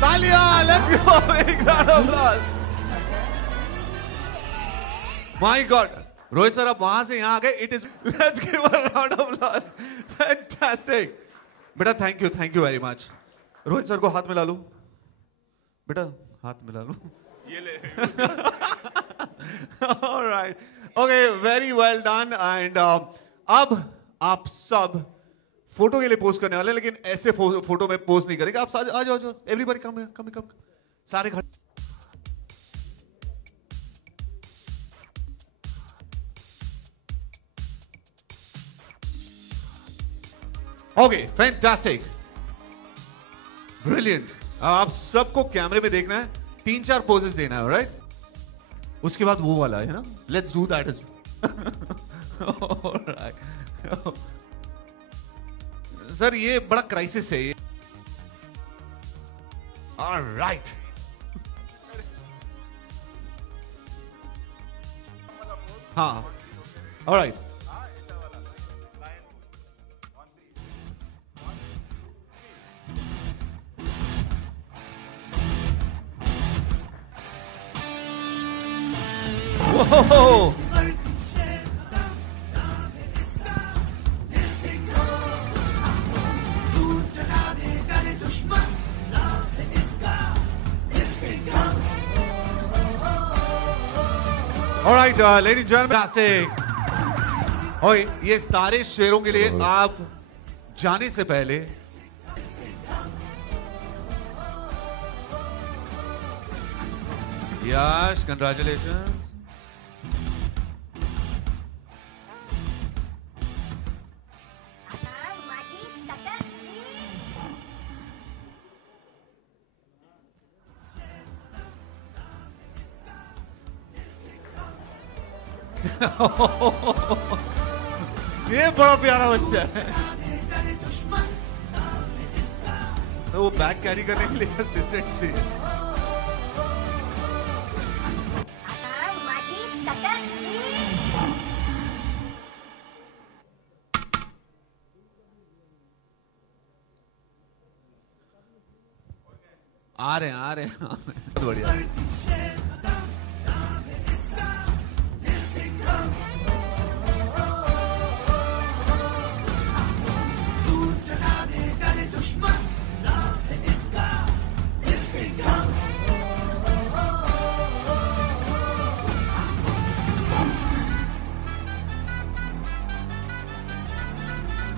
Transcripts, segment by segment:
तालियां, let's go, एक round of applause. My god, Rohit sir आप वहां से यहां आ गए, it is, let's give a round of applause, fantastic. बेटा thank you very much. Rohit sir को हाथ मिला लूं बेटा, हाथ मिला लूं, ये ले। Alright, okay, very well done. And अब आप सब फोटो के लिए पोस्ट करने वाले, लेकिन ऐसे फोटो में पोस्ट नहीं करेंगे। आप आ जाओ, एवरीबॉडी कम, सारे खड़े। Okay, fantastic, brilliant. आप सबको कैमरे में देखना है, 3-4 पोजेस देना है, राइट? उसके बाद वो वाला है ना, let's do that is. Sir ये बड़ा क्राइसिस है ये। ऑलराइट, हाँ, alright. Whoa! All right, ladies and gentlemen, fantastic. ओए, ये सारे शेरों के लिए आप जाने से पहले यश, congratulations. ये बड़ा प्यारा बच्चा है। तो वो बैग कैरी करने के लिए असिस्टेंट चाहिए। आ रहे हैं। बढ़िया।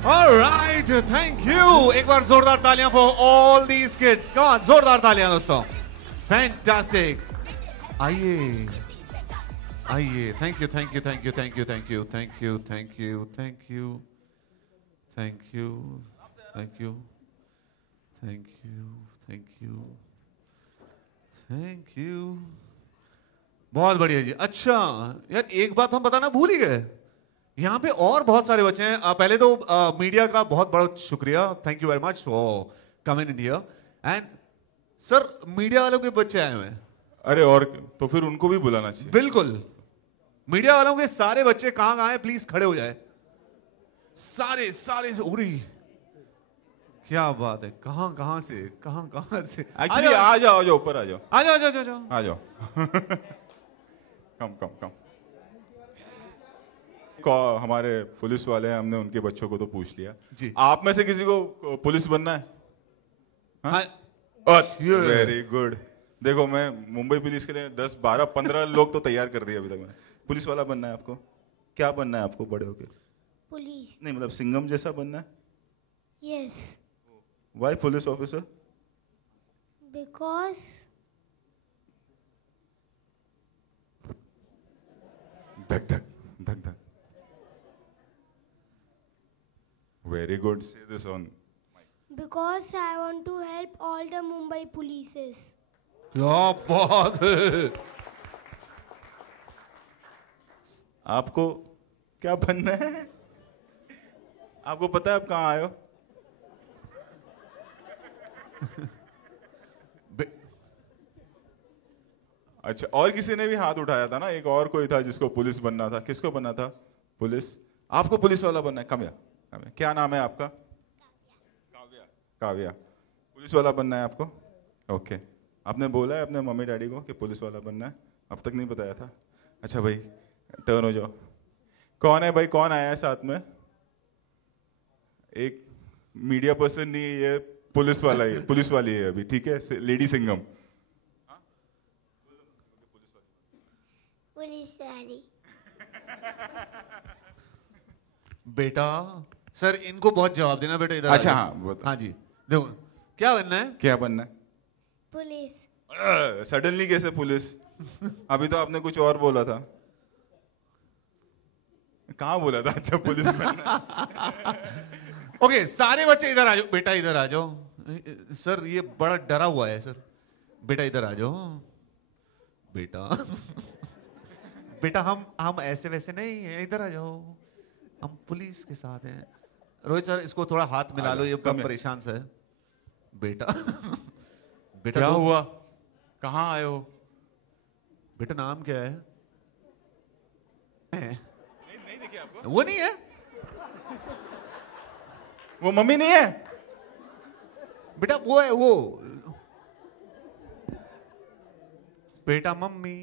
All right, thank you. एक बार जोरदार तालियां for all these kids. Come on, जोरदार तालियां दोस्तों. Fantastic. आइए. Thank you. बहुत बढ़िया जी। अच्छा यार, एक बात हम बताना भूल ही गए, यहाँ पे और बहुत सारे बच्चे हैं। पहले तो मीडिया का बहुत बहुत शुक्रिया, thank you very much for coming in here. And sir, media वालों के बच्चे आए हुए हैं। अरे और तो फिर उनको भी बुलाना चाहिए। बिल्कुल, मीडिया वालों के सारे बच्चे कहाँ हैं, प्लीज खड़े हो जाए। सारे उरी, क्या बात है। कहाँ से एक्चुअली आ जाओ ऊपर आ जाओ। कम। हमारे पुलिस वाले हैं, हमने उनके बच्चों को तो पूछ लिया जी। आप में से किसी को पुलिस बनना है? Very good. देखो, मैं मुंबई पुलिस के लिए 10, 12, 15 लोग तो तैयार कर दिए अभी तक मैंने। पुलिस वाला बनना है आपको? क्या बनना है आपको बड़े होके? पुलिस नहीं, मतलब सिंघम जैसा बनना है? Yes. Why police officer? Because धक। Very good. Say this on. Because I want to help all the Mumbai polices. क्या बात है। आपको क्या बनना है? आपको पता है आप कहाँ आए हो? अच्छा, और किसी ने भी हाथ उठाया था ना, एक और कोई था जिसको पुलिस बनना था। किसको बनना था? पुलिस। आपको पुलिस वाला बनना है? कम या क्या नाम है आपका? काव्या, पुलिस वाला बनना है आपको? ओके, आपने बोला है अपने मम्मी डैडी को कि पुलिस वाला बनना है, अब तक नहीं बताया था? अच्छा भाई, टर्न हो जाओ। कौन है भाई, कौन आया है साथ में? एक मीडिया पर्सन नहीं है, ये पुलिस वाला ही, पुलिस वाली है अभी, ठीक है, लेडी सिंघम। पुलिस वाली। बेटा सर इनको बहुत जवाब देना बेटा, इधर अच्छा आ जाओ। हाँ, हाँ जी, देखो क्या बनना है? क्या बनना है? पुलिस। सडनली कैसे पुलिस? अभी तो आपने कुछ और बोला था। कहाँ बोला था? अच्छा पुलिस बनना है। ओके सारे बच्चे इधर आ जाओ, बेटा इधर आ जाओ। सर ये बड़ा डरा हुआ है सर, बेटा इधर आ जाओ। बेटा बेटा हम ऐसे वैसे नहीं है, इधर आ जाओ, हम पुलिस के साथ हैं। रोहित सर इसको थोड़ा हाथ मिला लो, ये कम परेशान सा है। बेटा बेटा क्या हुआ, कहाँ आए हो? बेटा नाम क्या है? नहीं देखिए आपको, वो नहीं है, वो मम्मी नहीं है बेटा वो है वो। बेटा मम्मी।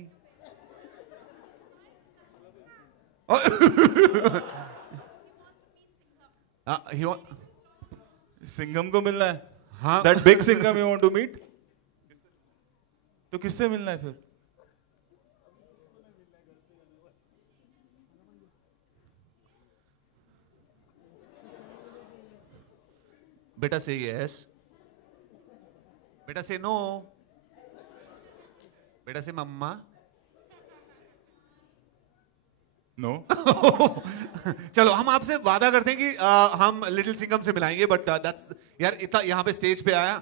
सिंघम को मिलना है? हाँ that big Singham you want to meet? तो किससे मिलना है फिर? बेटा से यस, बेटा से नो, बेटा से मम्मा। नो चलो हम आपसे वादा करते हैं कि हम लिटिल सिंघम से मिलाएंगे, बट दैट्स यार इतना यहाँ पे स्टेज पे आया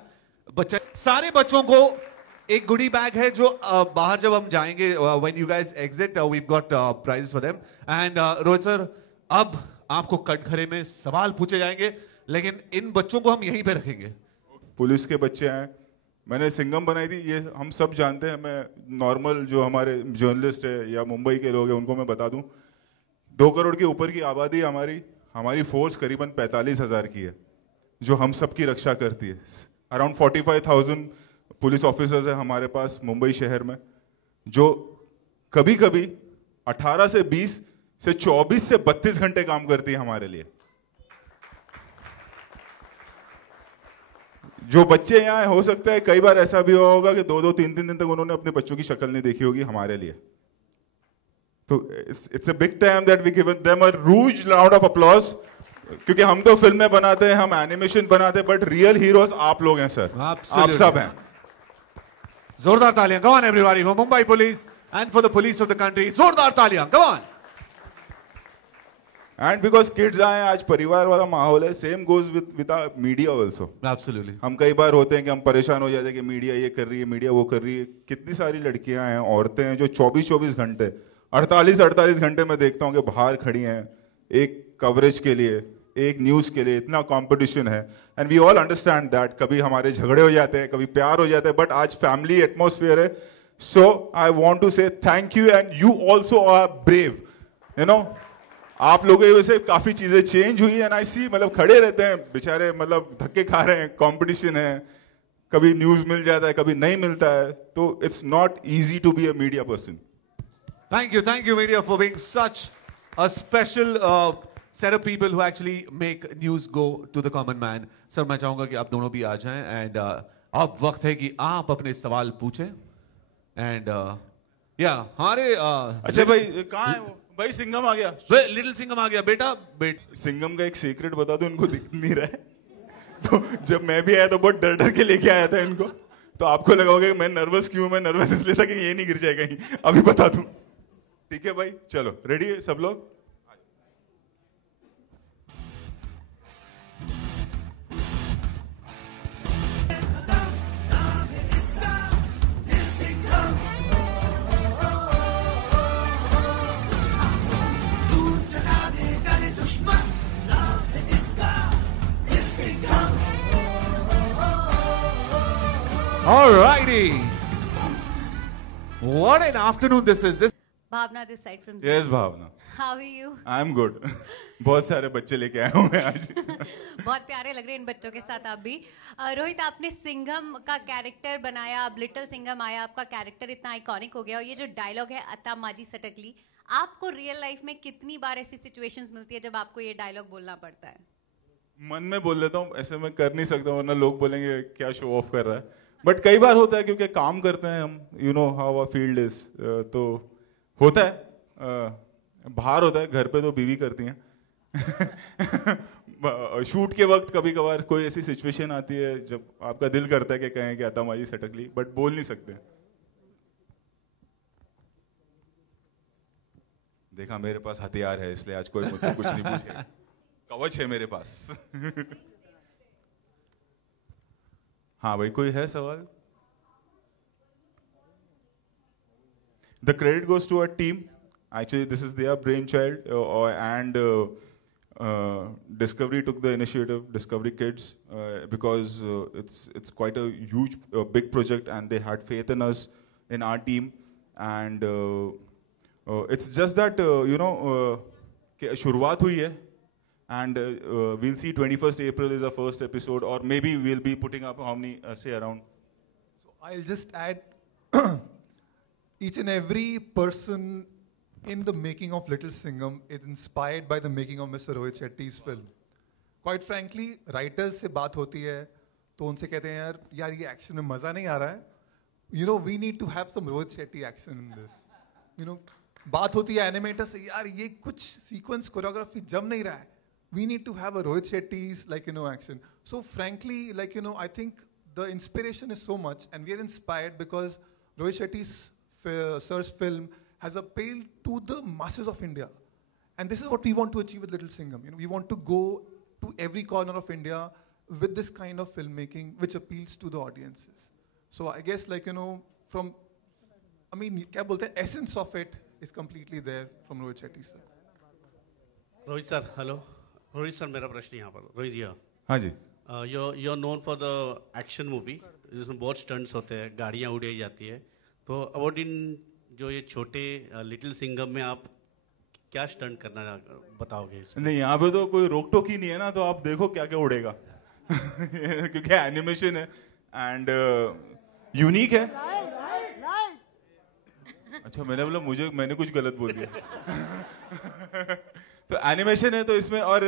बच्चा। सारे बच्चों को एक गुडी बैग है जो बाहर जब हम जाएंगे, when you guys exit we got prizes for them. And Rohit sir अब आपको कटघरे में सवाल पूछे जाएंगे, लेकिन इन बच्चों को हम यहीं पे रखेंगे। पुलिस के बच्चे हैं, मैंने सिंघम बनाई थी, ये हम सब जानते हैं। मैं नॉर्मल जो हमारे जर्नलिस्ट है या मुंबई के लोग हैं उनको मैं बता दूं, 2 करोड़ के ऊपर की आबादी हमारी फोर्स करीबन 45,000 की है जो हम सब की रक्षा करती है। अराउंड 45,000 पुलिस ऑफिसर्स है हमारे पास मुंबई शहर में, जो कभी कभी 18 से 20 से 24 से 32 घंटे काम करती है हमारे लिए। जो बच्चे यहाँ हो सकता है कई बार ऐसा भी हुआ होगा कि 2-2, 3-3 दिन तक उन्होंने अपने बच्चों की शक्ल नहीं देखी होगी हमारे लिए। तो it's a big time that we give them a huge round of applause, क्योंकि हम तो फिल्में बनाते हैं, हम एनिमेशन बनाते हैं, बट रियल हीरोज आप लोग हैं सर, आप सब हैं। जोरदार तालियां, come on everybody for Mumbai Police and for the police of the country. जोरदार तालियां, come on. And because kids आए, आज परिवार वाला माहौल है, same goes with media also. Absolutely. हम कई बार होते हैं कि हम परेशान हो जाते हैं कि मीडिया ये कर रही है, मीडिया वो कर रही है। कितनी सारी लड़कियां हैं, औरतें हैं जो 24-24 घंटे, 48-48 घंटे में देखता हूँ कि बाहर खड़ी हैं एक कवरेज के लिए, एक न्यूज के लिए। इतना कंपटीशन है and we all understand that. कभी हमारे झगड़े हो जाते हैं, कभी प्यार हो जाता है, बट आज फैमिली एटमॉस्फेयर है। So I want to say thank you and you also are brave, you know. आप लोगों की वजह से काफी चीजें चेंज हुई एंड आई सी, मतलब खड़े रहते हैं बेचारे, मतलब धक्के खा रहे हैं, कंपटीशन है, कभी न्यूज मिल जाता है, कभी नहीं मिलता है, तो it's not easy to be a media person. Thank you media for being such a special set of people who actually make news go to the common man. Sir मैं चाहूंगा कि आप दोनों भी आ जाएं एंड अब वक्त है कि आप अपने सवाल पूछें एंड या हमारे अच्छा भाई कहाँ है वो भाई? सिंघम आ गया, लिटिल सिंघम आ गया। बेटा सिंघम का एक सीक्रेट बता दो, इनको दिख नहीं रहा है। तो जब मैं भी आया तो बहुत डर डर के लेके आया था इनको, तो आपको लगा होगा कि मैं नर्वस क्यों? मैं नर्वस इसलिए था कि ये नहीं गिर जाए कहीं। अभी बता दूं, ठीक है भाई? चलो रेडी है सब लोग? Alrighty. What an afternoon this is. Bhavna this side from Yes, Bhavna. How are you? I'm good. बहुत सारे बच्चे लेके आया हूँ मैं आज. बहुत प्यारे लग रहे हैं इन बच्चों के साथ आप भी. रोहित, आपने सिंघम का कैरेक्टर बनाया, अब लिटिल सिंघम आया, आपका कैरेक्टर इतना आइकॉनिक हो गया और ये जो डायलॉग है अता माजी सटकली, आपको रियल लाइफ में कितनी बार ऐसी सिचुएशंस मिलती है जब आपको ये डायलॉग बोलना पड़ता है? मन में बोल लेता हूँ, ऐसे मैं कर नहीं सकता, वरना लोग बोलेंगे क्या शो ऑफ कर रहा है. बट कई बार होता है क्योंकि काम करते हैं हम, you know how a field is, तो होता है. बाहर होता है, घर पे तो बीवी करती हैं. शूट के वक्त कभी कभार कोई ऐसी सिचुएशन आती है जब आपका दिल करता है कि कहें कि अतामाजी सटकली, बट बोल नहीं सकते. देखा, मेरे पास हथियार है, इसलिए आज कोई मुझसे कुछ नहीं पूछेगा. कवच है मेरे पास. हाँ भाई, कोई है सवाल? The credit goes to our team. Actually, this is their brainchild, and Discovery took the initiative, Discovery Kids, because it's quite a huge, big project, and they had faith in us, in our team, and it's just that शुरुआत हुई है, and we'll see 21st April is our first episode, or maybe we'll be putting up how many, say around. So I'll just add. Each and every person in the making of Little Singham is inspired by the making of Mr. Rohit Shetty's film. Quite frankly, writers से बात होती है तो उनसे कहते हैं यार ये एक्शन में मज़ा नहीं आ रहा है. You know, we need to have some Rohit Shetty action in this. You know, बात होती है एनिमेटर से, यार ये कुछ सीक्वेंस कोरियोग्राफी जम नहीं रहा है. We need to have a Rohit Shetty's action. So frankly, I think the inspiration is so much, and we are inspired because Rohit Shetty's Sir's film has appealed to the masses of India, and this is what we want to achieve with Little Singham. We want to go to every corner of India with this kind of filmmaking which appeals to the audiences. So I guess क्या बोलते हैं, essence of it is completely there from Rohit Shetty sir. Rohit sir, hello. Rohit sir, मेरा प्रश्न यहाँ पर. Rohit जी. हाँ जी. You're known for the action movie, जिसमें बहुत stunts होते हैं, गाड़ियाँ उड़ाई जाती है. तो अबाउट इन जो ये छोटे लिटिल सिंघम में आप क्या स्टंट करना बताओगे इसमें? नहीं, यहाँ पे तो कोई रोक टोक ही नहीं है ना, तो आप देखो क्या क्या उड़ेगा. क्योंकि एनिमेशन है एंड यूनिक है. अच्छा, मैंने कुछ गलत बोल दिया. तो एनिमेशन है तो इसमें, और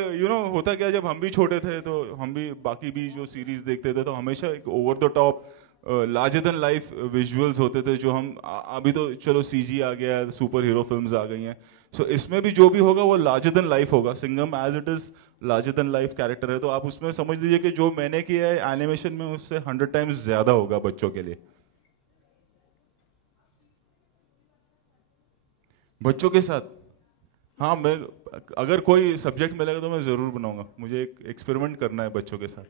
होता क्या, जब हम भी छोटे थे तो हम भी बाकी भी जो सीरीज देखते थे तो हमेशा एक over the top larger than life visuals होते थे, जो हम अभी तो चलो सीजी आ गया है, सुपर हीरो फिल्म्स आ गई हैं. सो इसमें भी जो भी होगा वो लार्जर देन लाइफ होगा. Singham as it is larger than life character है, तो आप उसमें समझ लीजिए कि जो मैंने किया है एनिमेशन में उससे 100 टाइम्स ज्यादा होगा बच्चों के लिए. बच्चों के साथ हाँ, मैं अगर कोई सब्जेक्ट मिलेगा तो मैं जरूर बनाऊंगा. मुझे एक एक्सपेरिमेंट करना है बच्चों के साथ.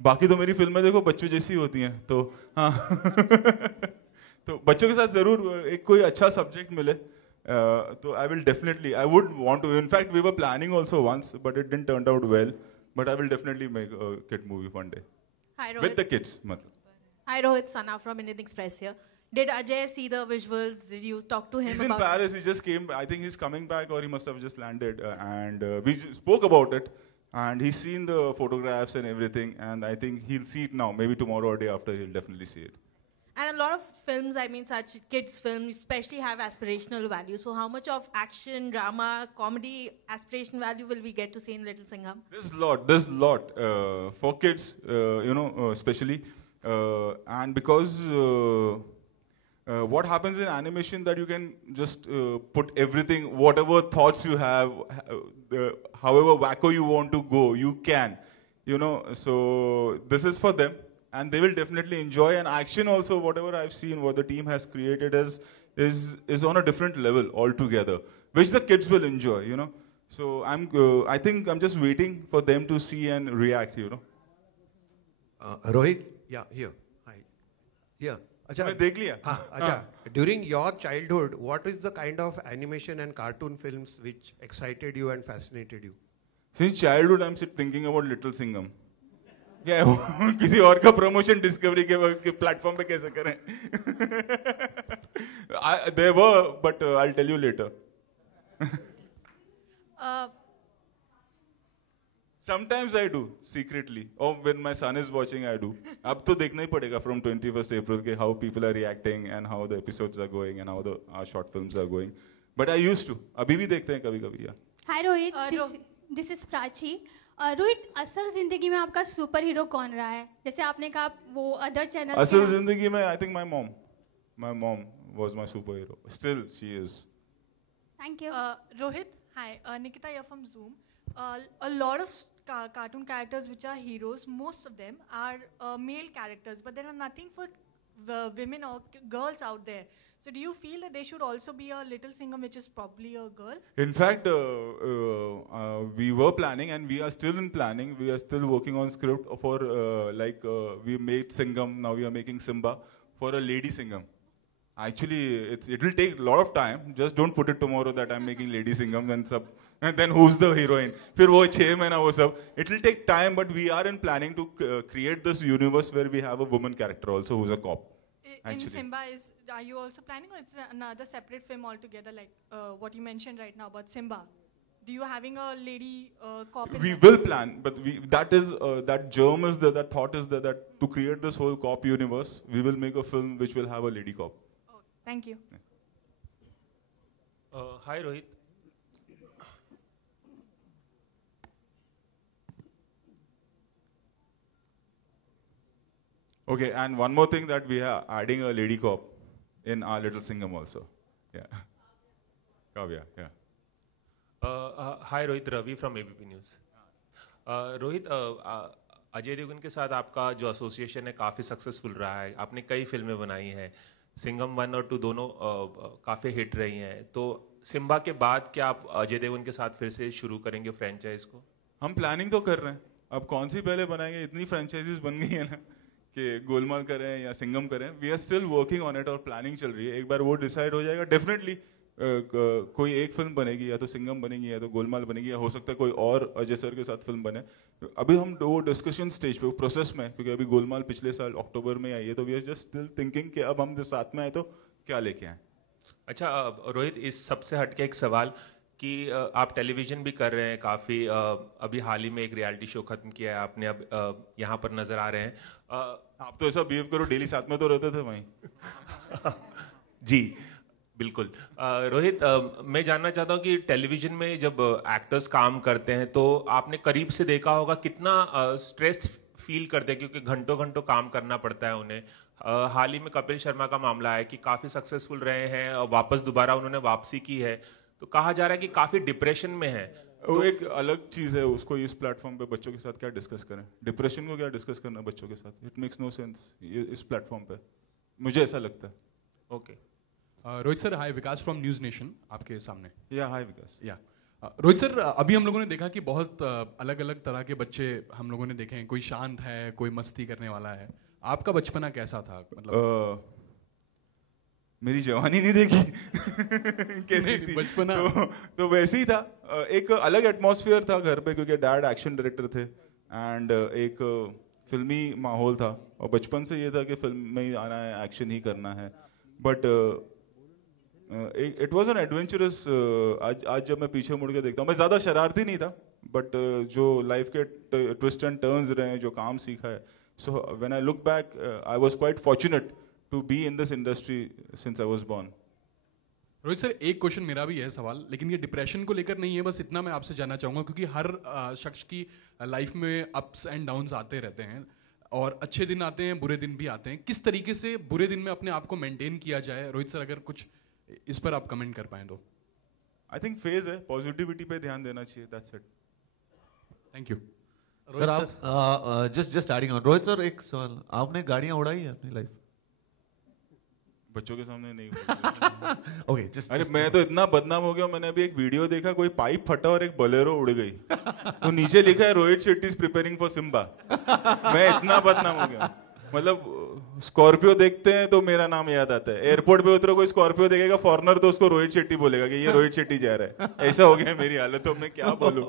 बाकी तो मेरी फिल्में देखो बच्चों जैसी होती हैं, तो हाँ. तो बच्चों के साथ जरूर एक कोई अच्छा सब्जेक्ट मिले, तो I will definitely, I would want to. In fact we were planning also once, but it didn't turn out well, but I will definitely make a kid movie one day with the kids. मतलब Hi Rohit, Sana from Indian Express here. Did Ajay see the visuals? Did you talk to him He's about? in Paris. He just came. I think he's coming back, or he must have just landed. And we spoke about it, and he's seen the photographs and everything. And I think he'll see it now. Maybe tomorrow or day after, he'll definitely see it. And a lot of films, I mean, such kids' films, especially have aspirational value. So, how much of action, drama, comedy, aspiration value will we get to see in Little Singham? There's a lot. There's a lot for kids. Especially, and because. What happens in animation that you can just put everything, whatever thoughts you have, however wacko you want to go, you can, so this is for them, and they will definitely enjoy. And action also, whatever I've seen, what the team has created is on a different level altogether, which the kids will enjoy, So I think I'm just waiting for them to see and react, Rohit, yeah, here, hi, here. अच्छा, देख लिया. हाँ, अच्छा. During your childhood, what is the kind of animation and cartoon films which excited you and fascinated you? Since childhood, I'm thinking about Little Singham. क्या किसी और का promotion discovery के प्लेटफॉर्म पे कैसे करें? There were, but I'll tell you later. Sometimes I do secretly, or when my son is watching, I do. अब तो देखना ही पड़ेगा from 21st April के how people are reacting and how the episodes are going and how our short films are going. But I used to. अभी भी देखते हैं कभी-कभी यार. Hi Rohit, this is Prachi. Rohit, असल जिंदगी में आपका सुपर हीरो कौन रहा है? जैसे आपने कहा वो अदर चैनल. असल जिंदगी में I think my mom was my superhero. Still she is. Thank you. Rohit, hi, Nikita here from Zoom. A lot of cartoon characters which are heroes, most of them are male characters, but there are nothing for women or girls out there. So do you feel that there should also be a Little Singham which is probably a girl? In fact, we were planning and we are still in planning. We are still working on script for we made Singham, now we are making Simba for a lady Singham. Actually, it will take a lot of time. Just don't put it tomorrow that I'm making Lady Singham and then who's the heroine? फिर वो 6 महीना वो सब. It will take time, but we are in planning to create this universe where we have a woman character also who's a cop. In Simba, are you also planning, or it's another separate film altogether, like what you mentioned right now about Simba? Do you having a lady cop? We will plan, but that germ is there, that thought is there, that to create this whole cop universe, we will make a film which will have a lady cop. Thank you. Hi Rohit. Okay, and one more thing that we are adding a lady cop in our Little Singham also. Yeah. Kavya, yeah. Hi Rohit, Ravi from ABP News. Rohit, Ajay Devgan के साथ आपका जो association है काफ़ी successful रहा है. आपने कई फिल्में बनाई हैं. सिंघम 1 और 2 दोनों काफ़ी हिट रही हैं. तो सिम्बा के बाद क्या आप अजय देवगन के साथ फिर से शुरू करेंगे फ्रेंचाइज को? हम प्लानिंग तो कर रहे हैं. अब कौन सी पहले बनाएंगे? इतनी फ्रेंचाइजीज बन गई है ना कि गोलमाल करें या सिंघम करें. We are still working on it और प्लानिंग चल रही है. एक बार वो डिसाइड हो जाएगा, डेफिनेटली कोई एक फिल्म बनेगी, या तो सिंघम बनेगी या तो गोलमाल बनेगी, या हो सकता है कोई और अजय सर के साथ फिल्म बने. अभी हम वो डिस्कशन स्टेज पे, प्रोसेस में, क्योंकि अभी गोलमाल पिछले साल अक्टूबर में आई है, तो we are just still thinking कि अब हम जो साथ में आए तो क्या लेके आए. अच्छा रोहित, इस सबसे हटके एक सवाल कि आप टेलीविजन भी कर रहे हैं काफ़ी. अभी हाल ही में एक रियलिटी शो खत्म किया है आपने, अब यहाँ पर नजर आ रहे हैं. आप तो ऐसा बिहेव करो, डेली साथ में तो रहते थे वहीं. जी बिल्कुल. रोहित, मैं जानना चाहता हूँ कि टेलीविजन में जब एक्टर्स काम करते हैं तो आपने करीब से देखा होगा कितना स्ट्रेस फील करते हैं, क्योंकि घंटों घंटों काम करना पड़ता है उन्हें. हाल ही में कपिल शर्मा का मामला है कि काफ़ी सक्सेसफुल रहे हैं, वापस दोबारा उन्होंने वापसी की है, तो कहा जा रहा है कि काफ़ी डिप्रेशन में है. वो एक अलग चीज़ है, उसको इस प्लेटफॉर्म पे बच्चों के साथ क्या डिस्कस करें. डिप्रेशन को क्या डिस्कस करना बच्चों के साथ? इट मेक्स नो सेंस इस प्लेटफॉर्म पे, मुझे ऐसा लगता है. Okay. Rohit sir, hi, Vikas from news nation आपके सामने. या हाय विकास. या रोहित सर, अभी हम लोगों ने देखा कि बहुत अलग अलग तरह के बच्चे हम लोगों ने देखे हैं. कोई शांत है, कोई मस्ती करने वाला है. आपका बचपना कैसा था? मतलब मेरी जवानी नहीं देखी कैसी थी बचपना? तो वैसे ही था. एक अलग एटमॉस्फेयर था घर पे, क्योंकि डैड एक्शन डायरेक्टर थे एंड एक फिल्मी माहौल था, और बचपन से ये था कि फिल्म में ही आना है, एक्शन ही करना है. But it was an adventurous. आज जब मैं पीछे मुड़ के देखता हूँ, मैं ज़्यादा शरारती नहीं था, बट जो लाइफ के ट्विस्ट एंड टर्न्स रहे हैं, जो काम सीखा है, so when I look back I was quite fortunate to be in this industry since I was born. Rohit sir, एक क्वेश्चन मेरा भी है सवाल, लेकिन ये डिप्रेशन को लेकर नहीं है. बस इतना मैं आपसे जानना चाहूँगा, क्योंकि हर शख्स की लाइफ में अप्स एंड डाउन्स आते रहते हैं, और अच्छे दिन आते हैं, बुरे दिन भी आते हैं. किस तरीके से बुरे दिन में अपने आप को मेंटेन किया जाए? रोहित सर, अगर कुछ इस पर आप कमेंट कर पाएं तो. आई थिंक फेज है, पॉजिटिविटी पे ध्यान देना चाहिए. That's it. Thank you. Sir, आप just adding on. Rohit sir, एक सवाल, आपने गाड़ियाँ उड़ाई है अपनी लाइफ? बच्चों के सामने नहीं. Okay, just. अरे मैं तो इतना बदनाम हो गया, मैंने अभी एक वीडियो देखा, कोई पाइप फटा और एक बोलेरो उड़ गई, तो नीचे लिखा है Rohit Shetty is preparing for Simmba. मैं इतना बदनाम हो गया. मतलब स्कॉर्पियो देखते हैं तो मेरा नाम याद आता है. एयरपोर्ट पे उतरो, कोई स्कॉर्पियो देखेगा फॉरनर, तो उसको रोहित शेट्टी बोलेगा कि ये रोहित शेट्टी जा रहा है. ऐसा हो गया मेरी हालत, तो मैं क्या बोलूं.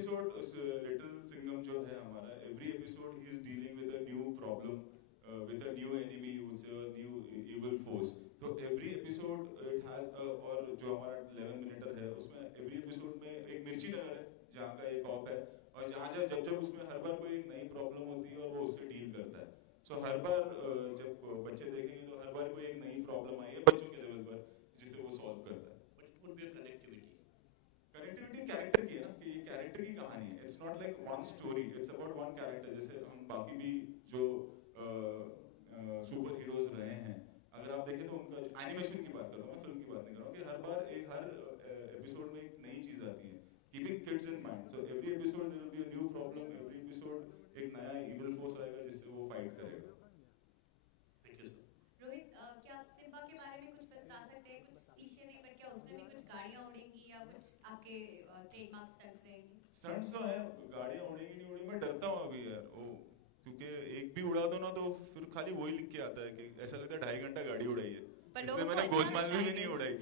एपिसोड लिटिल सिंघम जो है हमारा, every episode he is dealing with a new problem, with a new enemy, new evil force. तो एवरी एपिसोड इट हैज, और जो हमारा 11 मिनटर है उसमें एवरी एपिसोड में एक मिर्ची नगर है जहाँ का एक कॉप है, और जहाँ जब उसमें हर बार कोई एक नई प्रॉब्लम होती है और वो उससे डील करता है. सो हर बार जब बच्चे देखेंगे तो हर बार कोई एक नई प्रॉब्लम आई है बच्चों के लेवल पर जिसे वो सॉल्व करता है. कनेक्टिविटी कैरेक्टर की है ना, कि ये कैरेक्टर की कहानी है. It's not like one story, it's about one character. जैसे हम बाकी भी जो सुपर हीरोज रहे हैं, अगर आप देखें तो उनका एनिमेशन की बात करता हूँ, मैं फिल्म की बात नहीं कर रहा हूँ, कि हर एपिसोड में एक नई चीज आती है, keeping kids in mind. So every episode there will be a new problem, every episode एक नया इविल फोर्स आएगा जिससे वो फाइट करेगा. Thank you sir. रोहित, क्या आप सिम्बा के बारे में कुछ बता सकते हैं? कुछ क्लीशे नहीं, पर क्या उसमें भी कुछ गाड़ियाँ उड़ेंगी या कुछ आपके ट्रेडमार्क स्टंट्स रहेंगे? स्टंट्स तो हैं, गाड़ियाँ उड़ेगी नहीं उड़ेगी, मैं डरता हूँ अभी यार. वो क्योंकि एक भी उड़ा दो ना तो फिर खाली वही लिख के आता है कि ऐसा लगता है 2.5 घंटा गाड़ी उड़ाई है. इसलिए मैंने गोलमाल में भी नहीं उड़ाई,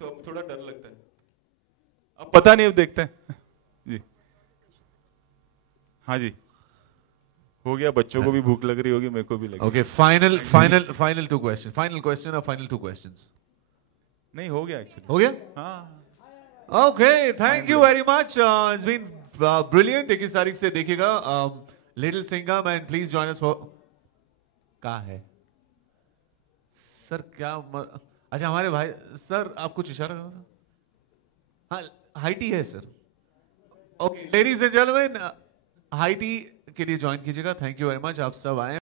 तो अब थोड़ा डर लगता है. अब पता नहीं, अब देखते हैं जी. हाँ जी, हो गया. बच्चों को भी भूख लग रही होगी, मेरे को भी लगी. Okay, final 2 questions. Final question or final 2 questions? नहीं, हो गया एक्चुअली. हो गया? हाँ. Okay, thank you very much. It's been brilliant. 21 तारीख से देखिएगा Little Singham, and please join us for. कहाँ है सर? क्या अच्छा, हमारे भाई सर, आप कुछ इशारा करो सर. हाँ, हाईटी है sir. Okay, ladies and gentleman, हाईटी के लिए ज्वाइन कीजिएगा. थैंक यू वेरी मच, आप सब आए.